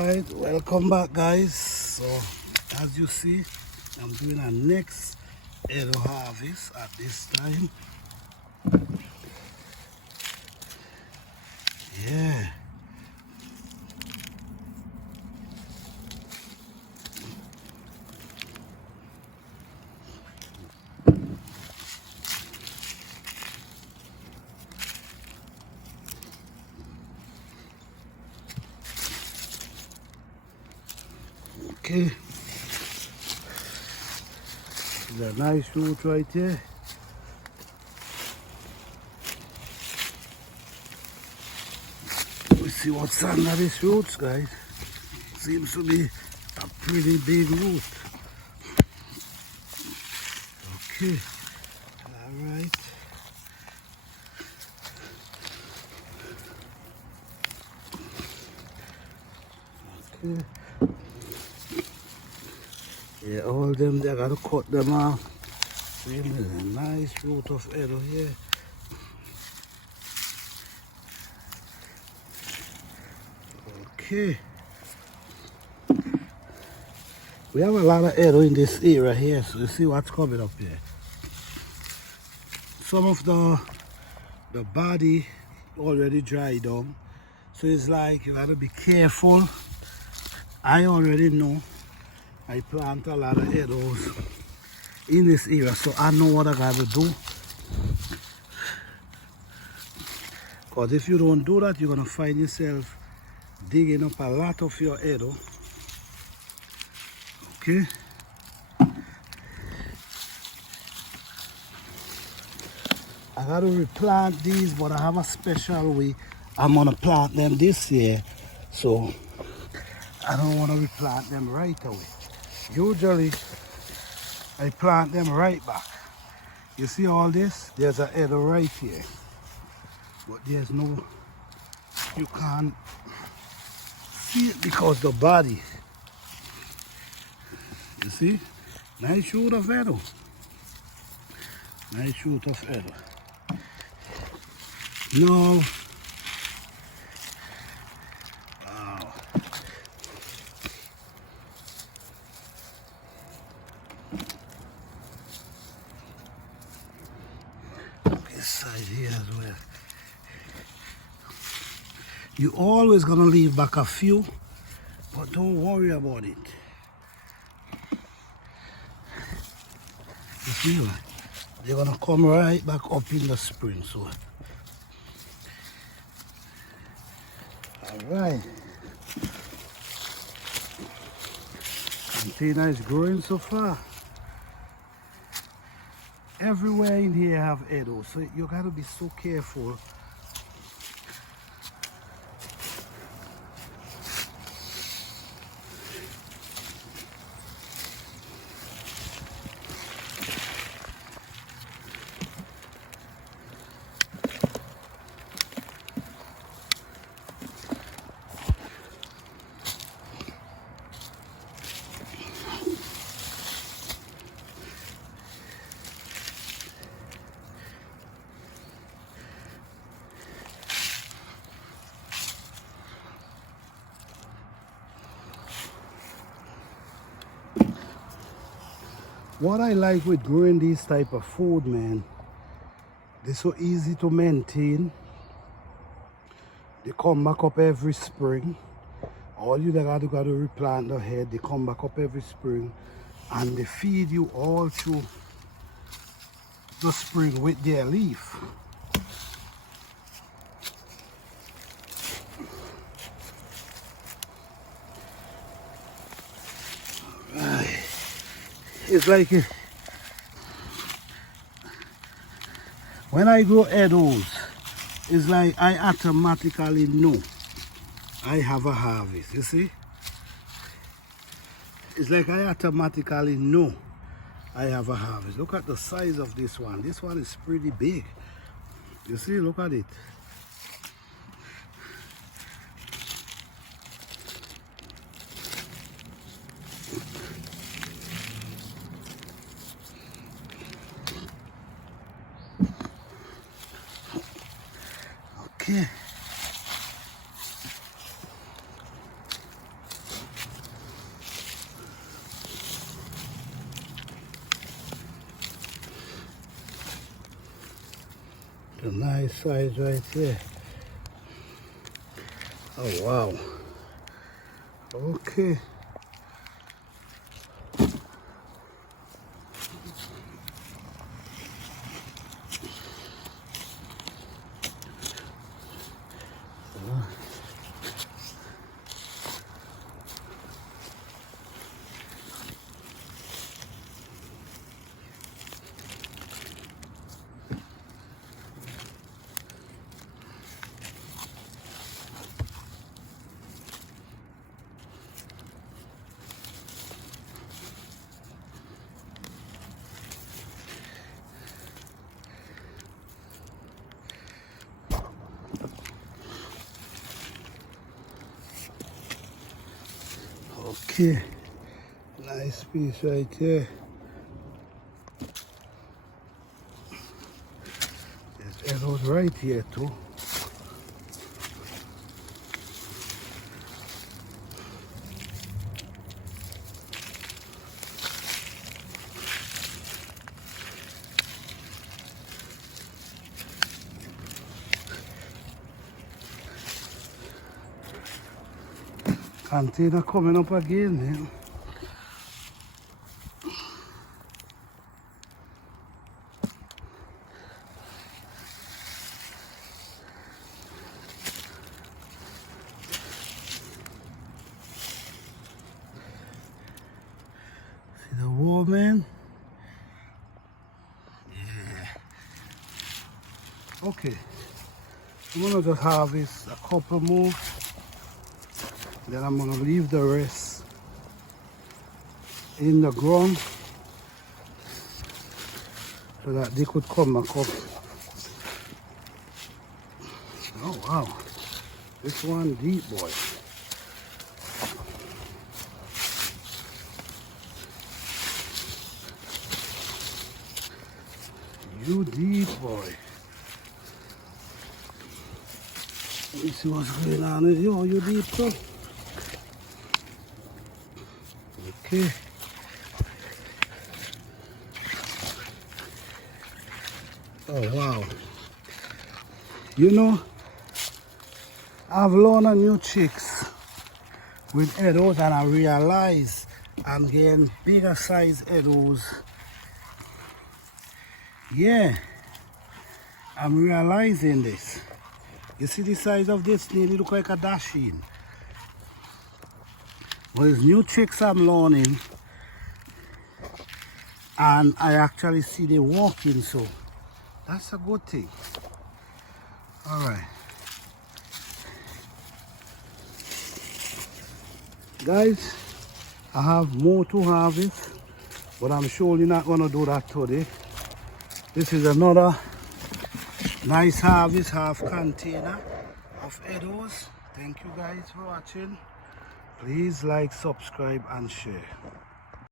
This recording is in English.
Alright, welcome back guys. So as you see, I'm doing a next Eddoe harvest at this time. Yeah. Okay. There's a nice root right here. We see what's under these roots, guys. Seems to be a pretty big root. Okay. Alright. Okay. Yeah, all them, they gotta cut them off. See, there's a nice root of Eddoe here. Okay. We have a lot of Eddoe in this area here, so you see what's coming up here. Some of the body already dried down, so it's like you gotta be careful. I already know I plant a lot of Eddoes in this area, so I know what I gotta do. Because if you don't do that, you're gonna find yourself digging up a lot of your Eddoe. Okay. I gotta replant these, but I have a special way I'm gonna plant them this year, so I don't want to replant them right away. Usually I plant them right back. You see all this? There's an Eddoe right here, but there's no, you can't see it because the body. You see? Nice shoot of Eddoe. Nice shoot of Eddoe. No. Wow. This side here as well. You always gonna leave back a few, but don't worry about it. You see, they're gonna come right back up in the spring. So, all right. Container is growing so far. Everywhere in here have Eddoe, so you gotta be so careful. What I like with growing these type of food, man, they're so easy to maintain. They come back up every spring. All you gotta replant the head. They come back up every spring, and they feed you all through the spring with their leaf. Right. It's like when I grow Eddoes, it's like I automatically know I have a harvest. You see? It's like I automatically know I have a harvest. Look at the size of this one. This one is pretty big. You see? Look at it. Okay. The nice size right here. Oh wow. Okay. Okay, nice piece right here. There's eddoes right here too. Container coming up again, man. See the wall, man? Yeah. Okay. I'm gonna just harvest a couple more. Then I'm gonna leave the rest in the ground so that they could come back up. Oh wow, this one deep, boy. You deep, boy. Let me see what's going on with you. You deep, too. Okay. Oh wow. You know, I've learned a new tricks with eddoes, and I realize I'm getting bigger size eddoes. Yeah, I'm realizing this. You see the size of this nearly look like a dasheen. But there's new tricks I'm learning, and I actually see they walking, so that's a good thing. All right. Guys, I have more to harvest, but I'm surely not gonna do that today. This is another nice harvest, half container of eddoes. Thank you guys for watching. Please like, subscribe and share.